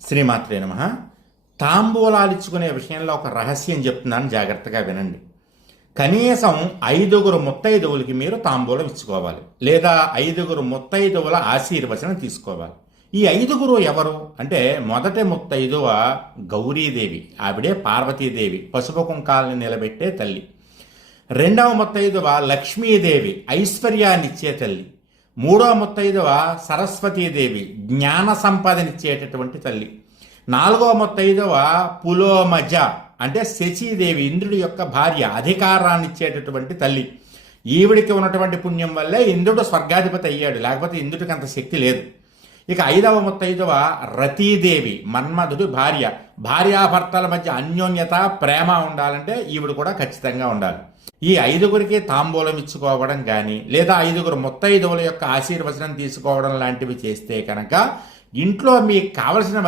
శ్రీమాత్రే నమః. తాంబూలాలు ఇచ్చుకునే విషయంలో ఒక రహస్యం చెప్తున్నాను, జాగ్రత్తగా వినండి. కనీసం 5 ముత్తైదువులకి మీరు తాంబూలం ఇచ్చుకోవాలి, లేదా 5 ముత్తైదువుల ఆశీర్వచనం తీసుకోవాలి. ఈ 5 ఎవరు అంటే, మొదటి ముత్తైదువ గౌరీదేవి, ఆవిడే పార్వతీదేవి, పసుపు కుంకాలని నిలబెట్టే తల్లి. రెండవ ముత్తైదువ లక్ష్మీదేవి, ఐశ్వర్యాన్నిచ్చే తల్లి. మూడవ ముత్తైదువ సరస్వతీదేవి, జ్ఞాన సంపదనిచ్చేటటువంటి తల్లి. నాలుగవ ముత్తైదువ పులోమజ అంటే శచీదేవి, ఇంద్రుడి యొక్క భార్య, అధికారాన్ని ఇచ్చేటటువంటి తల్లి. ఈవిడికి ఉన్నటువంటి పుణ్యం వల్లే ఇంద్రుడు స్వర్గాధిపతి అయ్యాడు, లేకపోతే ఇంద్రుడికి అంత శక్తి లేదు. ఇక 5వ ముత్తైదువ రతీదేవి, మన్మధుడి భార్య. భార్యాభర్తల మధ్య అన్యోన్యత, ప్రేమ ఉండాలంటే ఈవిడ కూడా ఖచ్చితంగా ఉండాలి. ఈ 5 తాంబూలం ఇచ్చుకోవడం కానీ, లేదా 5 ముత్తైదువుల యొక్క ఆశీర్వచనం తీసుకోవడం లాంటివి చేస్తే కనుక ఇంట్లో మీకు కావలసిన